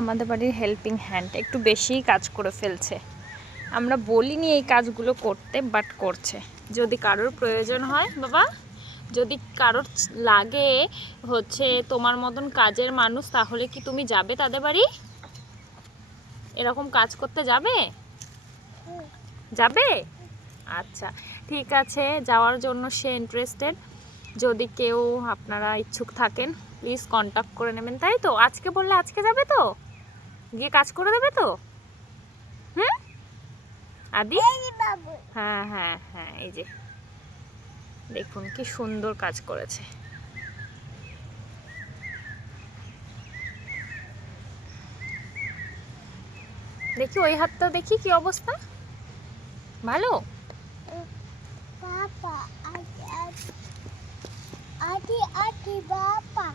আমাদের বাড়ির helping hand একটু বেশিই কাজ করে ফেলছে। আমরা বলিনি এই কাজগুলো করতে, বাট করছে। যদি কারোর প্রয়োজন হয় বাবা, যদি কারোর লাগে হচ্ছে তোমার মতন কাজের মানুষ, তাহলে কি তুমি যাবে তাদের বাড়ি? এরকম কাজ করতে যাবে? যাবে? আচ্ছা ঠিক আছে, যাওয়ার জন্য সে ইন্টারেস্টেড। যদি কেউ আপনারা ইচ্ছুক থাকেন প্লিজ কন্ট্যাক্ট করে নেবেন, তাই তো? আজকে বললে আজকে যাবে তো? গিয়ে কাজ করে দেবে তো? হুম আদি? হ্যাঁ হ্যাঁ হ্যাঁ, এই যে দেখুন কি সুন্দর কাজ করেছে। দেখি ওই হাতটা, দেখি কি অবস্থা। ভালো? Papa, Adi, Adi, Adi, Adi, Papa.